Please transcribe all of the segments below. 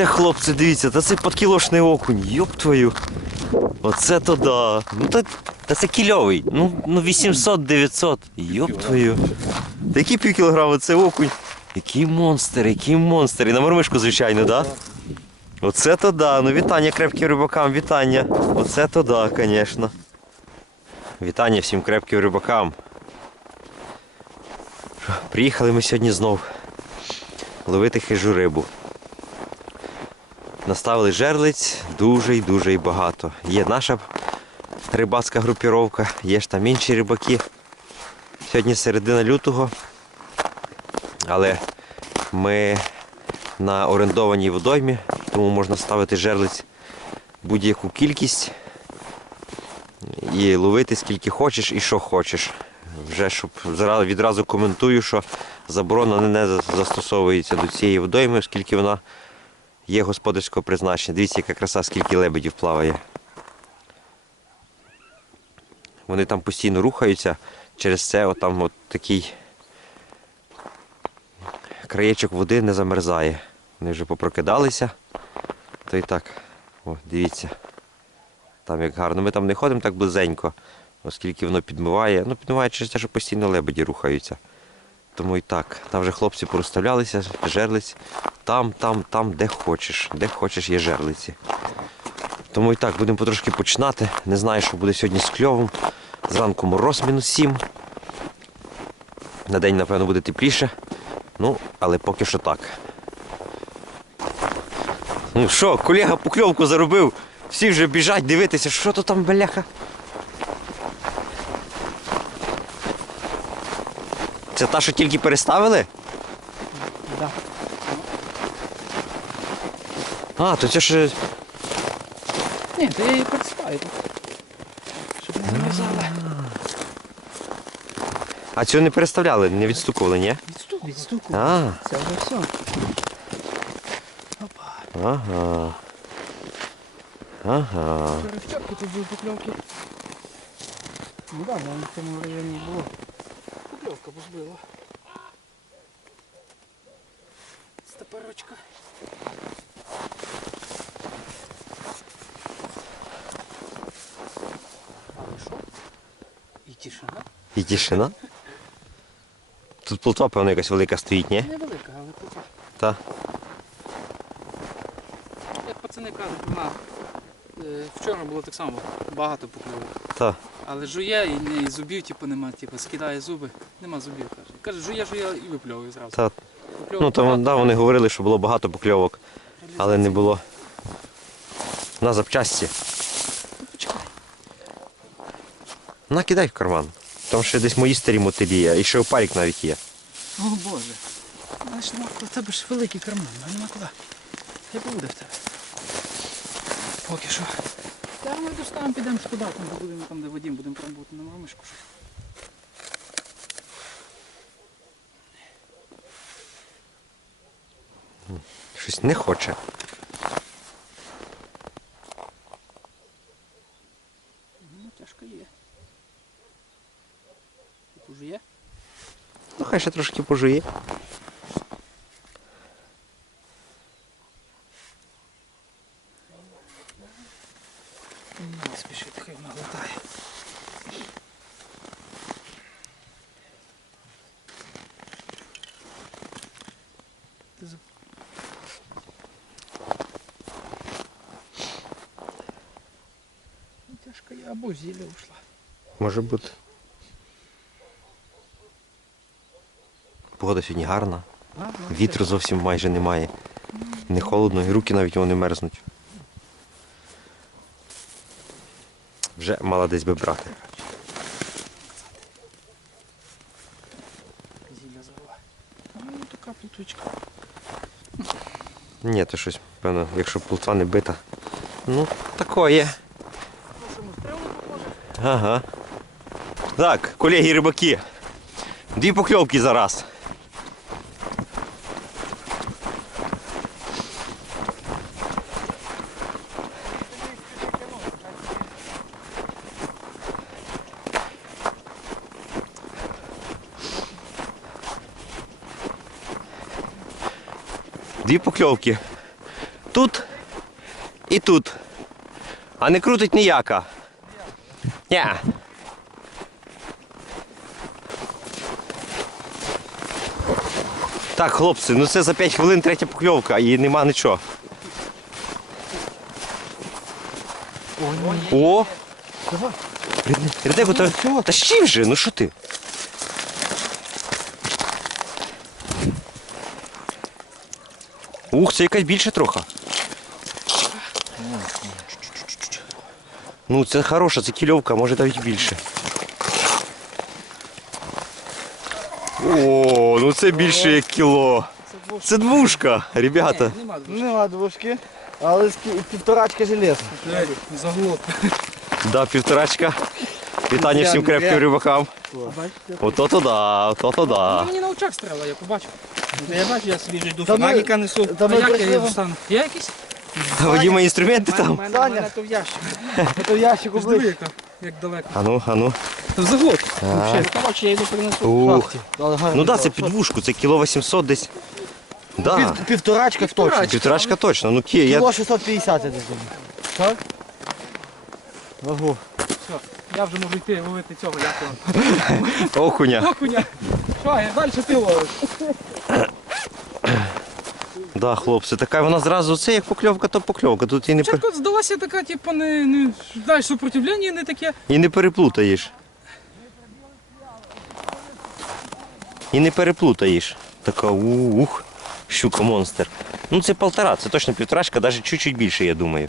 Оце хлопці, дивіться, та це подкілошний окунь, йоп твою. Оце то да. Ну та, та це кільовий. Ну, ну 800-900. Йоп твою. Та які пів кілограма це окунь? Який монстр, який монстр. І на мормишку, звичайно, так? Да? Оце то да. Ну вітання крепким рибакам, вітання. Оце то да, звісно. Вітання всім крепким рибакам. Приїхали ми сьогодні знов ловити хижу рибу. Наставили жерлиць дуже і дуже багато. Є наша рибацька групіровка, є ж там інші рибаки. Сьогодні середина лютого, але ми на орендованій водоймі, тому можна ставити жерлиць будь-яку кількість і ловити скільки хочеш і що хочеш. Вже щоб відразу коментую, що заборона не застосовується до цієї водойми, оскільки вона є господарського призначення. Дивіться, яка краса, скільки лебедів плаває. Вони там постійно рухаються, через це отам от такий краєчок води не замерзає. Вони вже попрокидалися. То і так, о, дивіться. Там як гарно. Ми там не ходимо так близенько, оскільки воно підмиває. Ну, підмиває через те, що постійно лебеді рухаються. Тому і так. Там вже хлопці порозставлялися, жерлиць. Там, там, там, де хочеш. Де хочеш є жерлиці. Тому і так, будемо потрошки починати. Не знаю, що буде сьогодні з кльовом. Зранку мороз мінус 7. На день, напевно, буде тепліше. Ну, але поки що так. Ну що, колега покльовку заробив. Всі вже біжать дивитися, що то там бляха. Це та, що тільки переставили? Да. А, то це ж. Ні, то я її тут. Щоб не замерзала. А цього не переставляли, не відстукували, ні? Відстук, відстуку. А, Це вже все. Опа. ага. Ага. Перевчорки тут були покльовки. Ну так, да, в цьому районі було. Покльовка позбила. Стопорочка. Але що? І тишина. І тишина. Тут плотва, певно, якась велика стоїть, ні? Невелика, але поки. Та. Як пацани кажуть, на, е, вчора було так само багато покльовок. Та. Але жує і, не- і зубів типу, нема, типу, скидає зуби, нема зубів, каже. Каже, жує, жує і випльовує зразу. Та. Покльовок Ну, то да, вони говорили, що було багато покльовок, але не було. На запчасті. Ну. Накидай в карман. Там ще десь мої старі мотилі є, і ще опарік навіть є. О Боже. Знаєш, нема куди. У тебе ж великий карман, а нема куди. Я буде в тебе. Поки що. Та ми достанемо, підемо туди, там де будемо, там де Вадим, будемо пробувати на мамишку. Щось не хоче. Ну, тяжко є. Тут уже? Ну, хай ще трошки пожує. Не спішити, хай вона глотає. Ти за- Ну, Тяжко є, або зілля ушла. Може бути. Погода сьогодні гарна. Ну, Вітру зовсім майже немає. Не холодно, і руки навіть вони мерзнуть. Вже мала десь би брати. Зілля завела. А, ну така плуточка. Ні, то щось, певно, якщо плотва не бита. Ну, такое. Ага. Так, колеги рибаки. Дві покльовки за раз. Дві покльовки. тут і тут. А не крутить ніяка. Ні. Так, хлопці, ну це за 5 хвилин третя покльовка і нема нічого. О! Рідеко, та, та щі вже, ну що ти? Ух, це якась більше трохи. Ну, це хороша, це кільовка, може навіть більше. О, ну це більше як кіло. Це двушка, ребята. Нема двушки, але півторачка железна. заглот. Да, півторачка. Вітання всім крепким рибакам. Ото-то да, ото-то да. Мені на очах стріла, я побачив. Я бачу, я вже до Та несу. Я прийшли, А Вадима інструменти там. Таня. мене то в ящику. то в ящику диви, ближче. яка, як далеко. Ану, ану. Та в заглот. А. Коротше, я йду принесу. Ух. Ну да, це під двушку, це кіло 800 десь. Да, Пів- Півторачка точно. півторачка точно. Ну кі, я Кіло 650 я десь думаю. Так? Ого. Все, я вже можу йти ловити цього, як його. окуня. Окуня. Що, я далі ти ловиш? Да, хлопці, така вона зразу, це як покльовка, то покльовка. Тут і не, пер- Спочатку здалася така, типу, не, не знаєш, супротивлення не таке. і не переплутаєш. І не переплутаєш. Така ух, щука монстр. Ну це полтора, це точно півторачка, навіть чуть-чуть більше, я думаю.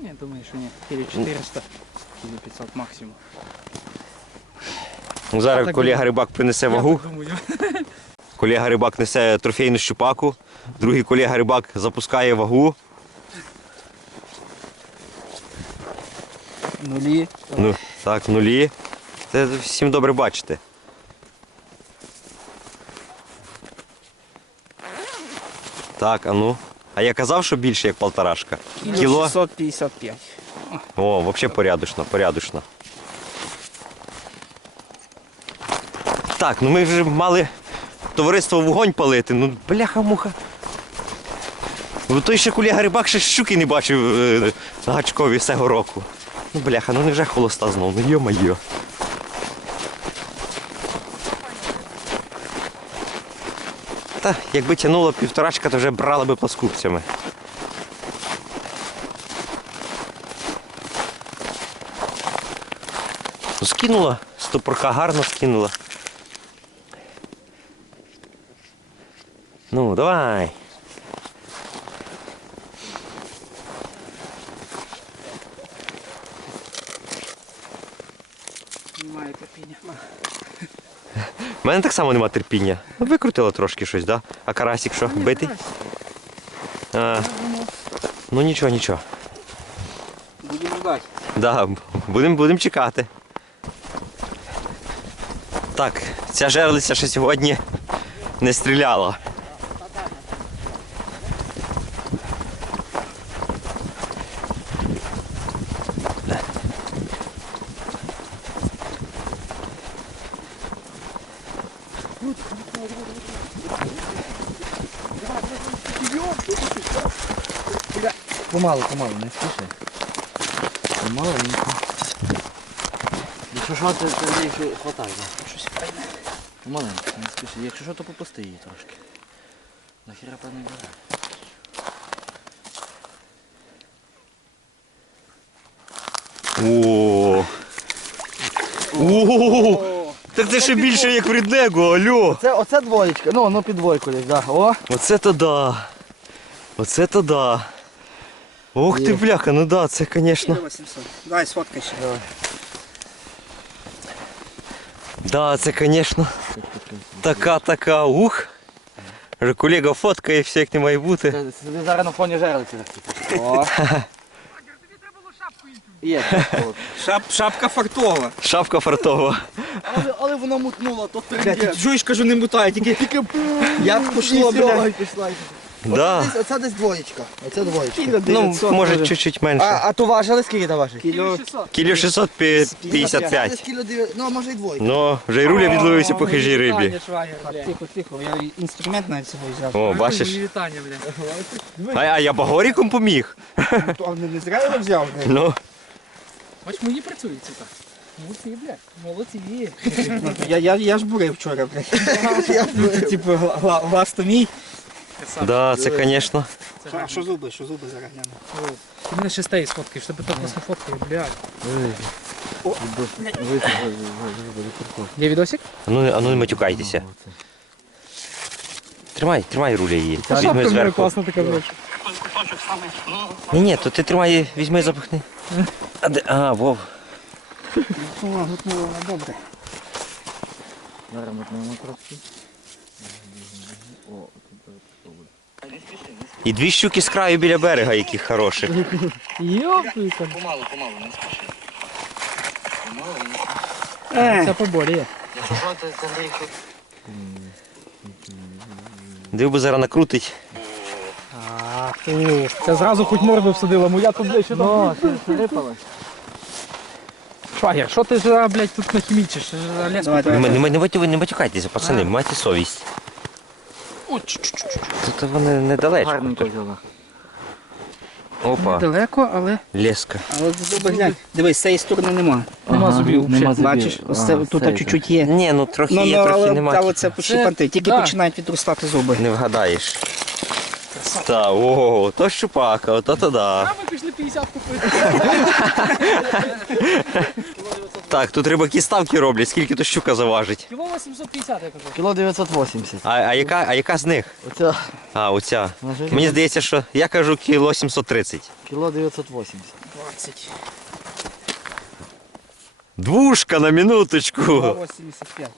Ні, думаю, що ні. Кілі 400, кілі 500 максимум. Ну, Зараз так колега рибак принесе Я вагу. так думаю. Колега рибак несе трофейну щупаку, другий колега рибак запускає вагу. Нулі. Ну, так, нулі. Це всім добре бачите. Так, а ну. А я казав, що більше як полторашка. Кіло. 655. О, взагалі порядочно, порядочно. Так, ну ми вже мали товариство вогонь палити. Ну, бляха-муха. Ну той ще куляга рибак ще щуки не бачив е, на гачкові цього року. Ну бляха, ну не вже холоста знов, ну йо-майо. Та, якби тянуло півторачка, то вже брала би пласкупцями. Ну, скинула, стопорка гарно скинула. Давай. Немає терпіння. У мене так само нема терпіння. Ну, Викрутила трошки щось, да? А карасик що? Битий? А, ну нічого, нічого. Будемо ждати. Да, будемо будем чекати. Так, ця жерлиця ще сьогодні не стріляла. Помалу, помалу, не спіши. Помаленьку. Якщо що, то це їх хватає. Щось файне. Помаленьку, не спіши. Якщо що, то попусти її трошки. Нахіра певно бере. О. О. Так це ще більше як в ріднего, алло. Це, оце двоєчка, ну, ну під двойку десь, да. О, Оце то да. Оце то да. Ох ти Є. бляха, ну да, це, звісно. Кіло 800. Давай, сфоткай ще. Да, це, звісно, така така, ух. Вже колега фоткає, все як не має бути. Це- Сиди зараз на фоні жерлиці. так. О. Є, так, от. Шап, шапка фартова. Шапка фартова. Але, але вона мутнула, то Бля, ти чуєш, кажу, не мутай, тільки як пошло, І І. Да. Оце, десь, оце десь двоєчка. Оце двоєчка. Ну, може чуть-чуть менше. А, а то важили скільки там важить? Кіло 600. Кіло Десь 655. кіло дев'я- Ну, а може й двоєчка. Ну, вже й руля відловився по хижій рибі. Тихо, тихо, я інструмент навіть собою взяв. О, бачиш? А, а я Багоріком поміг. То не, не зря його взяв. не? Ну, Бач, мої працюють, сука. Молодці, блядь. Молодці. Я, я, я ж бурив вчора, блядь. Я Ну, типу, гла- гла- глаз то мій. Да, це, звісно. А що зуби, що зуби зараз гляну? Ти мене ще стей сфоткаєш, тебе так класно фоткає, блядь. Є відосик? А ну, не- а ну не матюкайтеся. Тримай, тримай руля її. Візьми зверху. класно така, блядь. Ні, ні, то ти тримай, її, візьми, запихни. А, де? а Вов. Гутнула, гутнула вона добре. Зараз мотнемо трошки. І дві щуки з краю біля берега, яких хороших. Йопуйка. Помалу, помалу, не спіши. Це поболі є. Див би зараз накрутить. Це зразу хоч морду всадила, моя тут блядь, ще там. Швагер, що ти блядь, тут нахімічиш? Не, не, не, не матюкайтеся, пацани, майте совість. Тут вони недалечко. Гарненько взяла. Опа, Далеко, але леска. Але зуби глянь. Дивись, з цієї сторони нема. нема зубів. Нема зубів. Бачиш, ось це, тут це чуть-чуть є. Ні, ну трохи Ну, є, ну, трохи але нема. та оце пощипанти, тільки да. починають відростати зуби. Не вгадаєш. Та, о, то щупака, ото то да. А ми пішли 50 купити. Так, тут рибаки ставки роблять, скільки то щука заважить. Кіло 850, я кажу. Кіло 980. А, а, яка, а яка з них? Оця А, оця. Наживі. Мені здається, що я кажу кіло 730. кіло 980. 20. Двушка на минуточку. 85.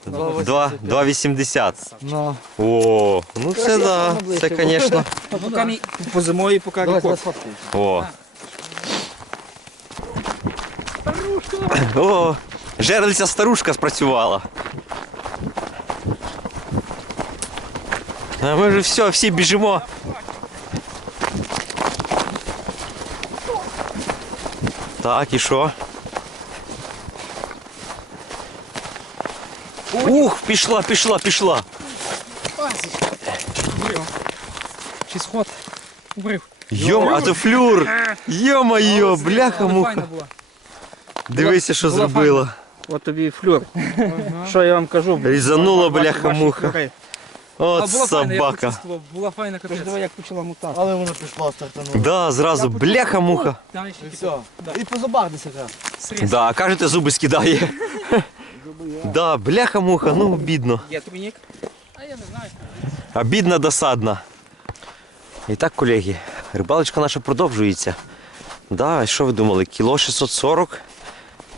Два- 2,80. Ну, О, ну це да, це, звісно. Ну, поки мій по зимою, поки давай рекорд. сфоткаєш. О. О, жерлиця старушка спрацювала. А ми вже все, всі біжимо. Так, і що? Ух, пішла, пішла, пішла. Чи сход? Убрив. Йом, а то флюр. Йо-моє, бляха-муха. Дивися, що Була зробила. От тобі флюр. Що я вам кажу? Різанула, бляха-муха. От собака. Була файна Ти ж капець. диви, як почала мутати. Але воно пішло стартануло. Да, зразу бляха-муха. Там ще І все. І по зубах десь якраз. сріз. Да, кажете, зуби скидає. Да, бляха-муха, ну бідно. Є трунік? А я не знаю. Обідна, досадна. І так, колеги, рибалочка наша продовжується. Да, що ви думали? Кіло 640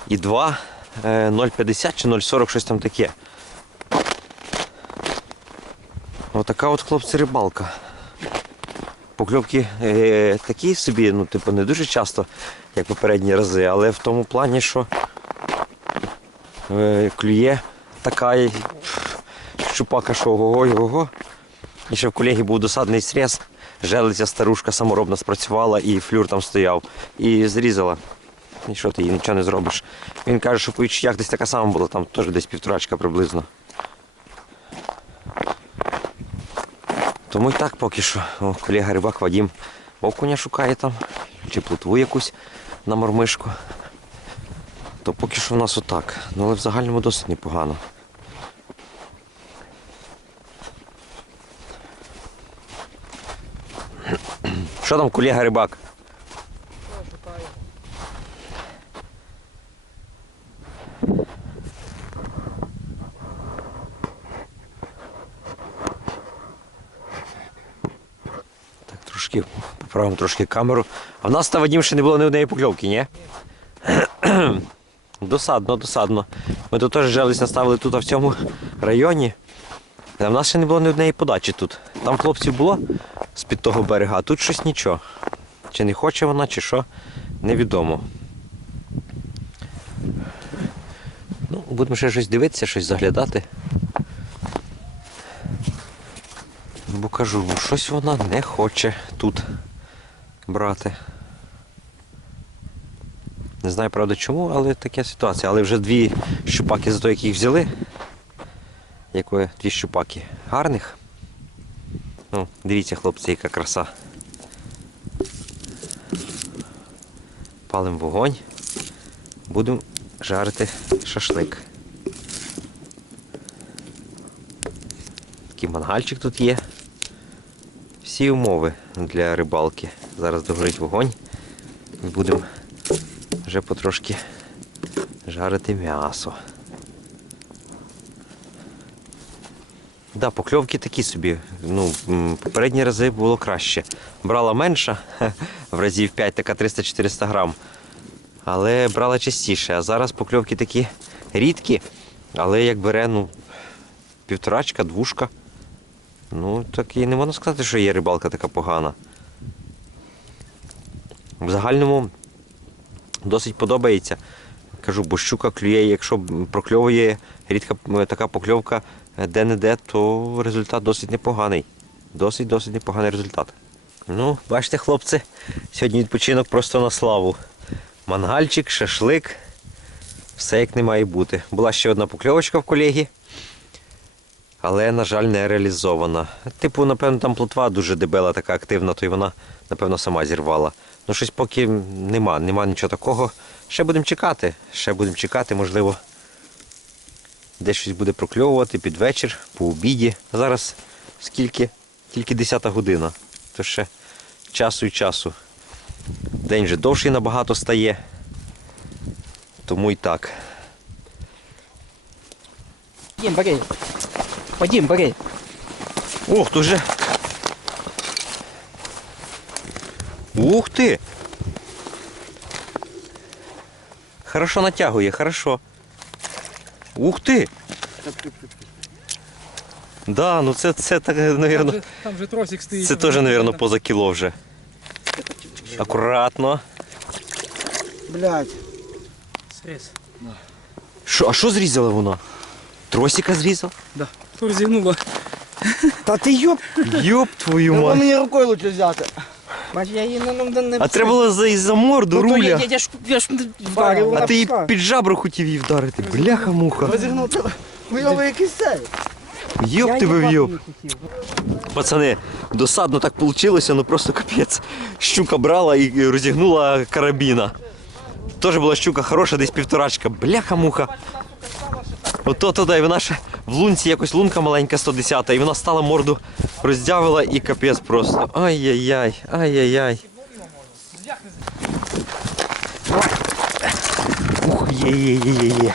і 2 е, 0,50 чи 0,40, щось там таке. Отака от хлопці рибалка. Покльовки е, такі собі, ну, типу, не дуже часто, як попередні рази, але в тому плані, що е, клює така щупака, що ого-го. І ще в колеги був досадний срез, желиця старушка саморобно спрацювала і флюр там стояв. І зрізала. Що ти їй нічого не зробиш. Він каже, що по відчуттях десь така сама була, там теж десь півторачка приблизно. Тому і так поки що. О, колега рибак Вадім окуня шукає там, чи плотву якусь на мормишку. То поки що в нас отак. Ну але в загальному досить непогано. Що там, колега рибак? Так, трошки поправимо трошки камеру. А в нас та Вадім ще не було ні однієї покльовки, ні? досадно, досадно. Ми тут теж железь наставили тут а в цьому районі. А в нас ще не було ні однієї подачі тут. Там хлопців було з-під того берега, а тут щось нічого. Чи не хоче вона, чи що, невідомо. Ну, будемо ще щось дивитися, щось заглядати. Бо кажу, ну, щось вона не хоче тут брати. Не знаю, правда, чому, але така ситуація. Але вже дві щупаки зато які їх взяли. Якої дві щупаки гарних. Ну, дивіться, хлопці, яка краса. Палим вогонь. Будемо жарити шашлик. Такий мангальчик тут є. Всі умови для рибалки. Зараз догорить вогонь. І будемо вже потрошки жарити м'ясо. Да, покльовки такі собі. Ну, попередні рази було краще. Брала менша, в разів 5, така 300-400 грам. Але брала частіше. А зараз покльовки такі рідкі. Але як бере, ну, півторачка, двушка. Ну, так і не можна сказати, що є рибалка така погана. В загальному досить подобається. Кажу, бо щука клює, якщо прокльовує рідка така покльовка е, де-не-де, то результат досить непоганий. Досить досить непоганий результат. Ну, бачите, хлопці, сьогодні відпочинок просто на славу. Мангальчик, шашлик. Все як не має бути. Була ще одна покльовочка в колеги, але, на жаль, не реалізована. Типу, напевно, там плотва дуже дебела, така активна, то й вона, напевно, сама зірвала. Ну, щось поки нема, нема нічого такого. Ще будемо чекати. Ще будемо чекати, можливо, десь щось буде прокльовувати під вечір, по обіді. Зараз скільки? Тільки 10 година. То ще часу і часу. День вже довший набагато стає. Тому і так. Вадим, бери. Вадим, бери. Ох, тут же. Ух ти! Хорошо натягує, хорошо. Ух ти! Да, ну це, це так, Там навірно, же, там же тросик стоїть. це теж, навірно, поза кіло вже. Акуратно. Блядь. Срез. Що, а що зрізала вона? Тросика зрізав? Да. Хто розігнула? Та ти йоп, Йоп твою треба мать. мені рукою лучше взяти. Бач, я її не, не, не А треба було за, за морду Ну, то руля. Я, я, я ж, я ж вдарив, А ти її під жабру хотів її вдарити. Бляха-муха. Розігнути. Хуйовий якийсь цей. Їбати вйоп. не хотів. Пацани, досадно так вийшло, ну просто капець. Щука брала і розігнула карабіна. Теж була щука хороша, десь півторачка. Бляха-муха. Ото туди, і вона ще в лунці якось лунка маленька 110, і вона стала морду роздявила і капець просто. Ай-яй-яй, ай-яй-яй. Ух, є-є-є-є-є.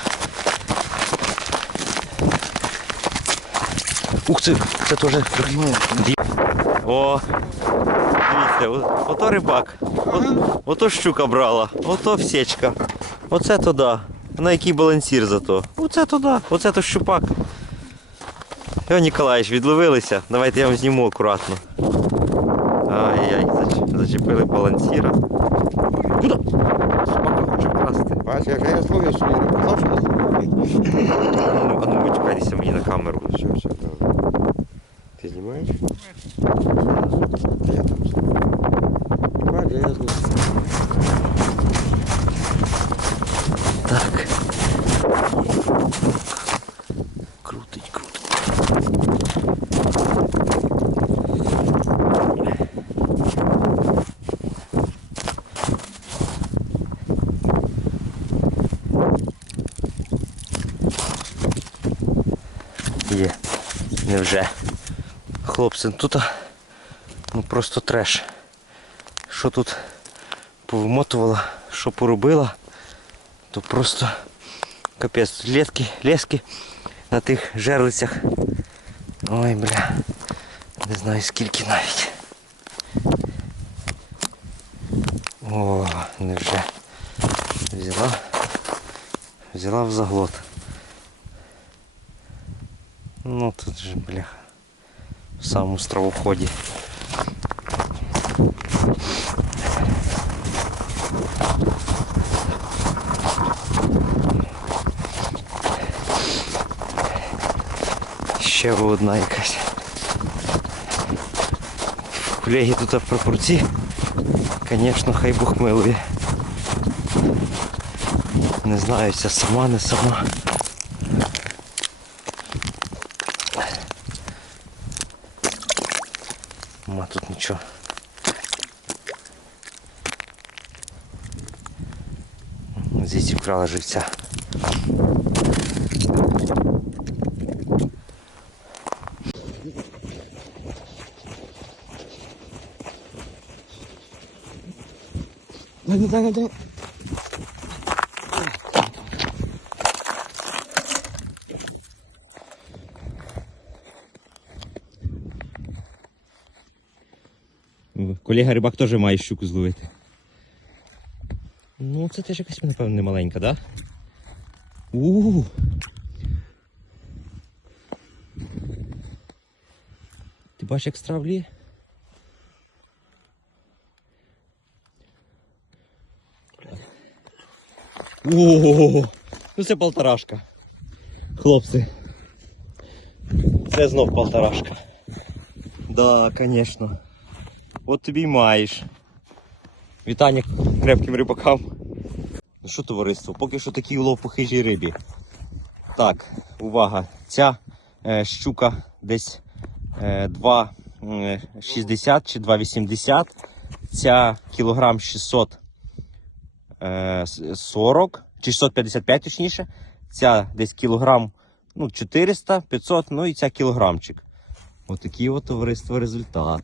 Ух, це, це теж о, дивіться, ото рибак. О, ото щука брала, ото всечка. Оце то да. На який балансір зато. Оце то да, оце то щупак. Йо, Ніколаїч, відловилися. Давайте я вам зніму акуратно. Ай-яй, зач- зачепили балансіра. Куди? Собака хоче вкрасти. Бач, я вже словив свої казав, що не зловив. А ну, а ну мені на камеру. Все, все, добре. Ти знімаєш? Я там знімаю. Бач, я зловив. Так. Крутить, крутить. Є. Невже. Хлопці, тут ну просто треш. Що тут повмотувала, що поробила то просто капець. Лески, лески на тих жерлицях. Ой, бля. Не знаю скільки навіть. О, невже. Взяла. Взяла в заглот. Ну тут же, бляха. В самому стравоході. Ще одна якась. колеги тут прапорці. Звісно, хай Бог милує. Не знаю, ця сама, не сама. Нема тут нічого. Звідси вкрала живця. Дай, дай, дай, дай. Рибак теж має щуку зловити. Ну, це теж якась, напевно, не маленька, так? Да? У. Ти бачиш, як стравлі? О, ну це полторашка. Хлопці. Це знов полторашка. Да, звісно. От тобі й маєш. Вітання крепким рибакам. Ну що, товариство, поки що такий улов по хижій рибі. Так, увага, ця е, щука десь е, 2,60 чи 2,80. Ця кілограм 600 е, 40 чи 655 точніше. Ця десь кілограм ну, 400, 500, ну і ця кілограмчик. Отакий от товариство результат.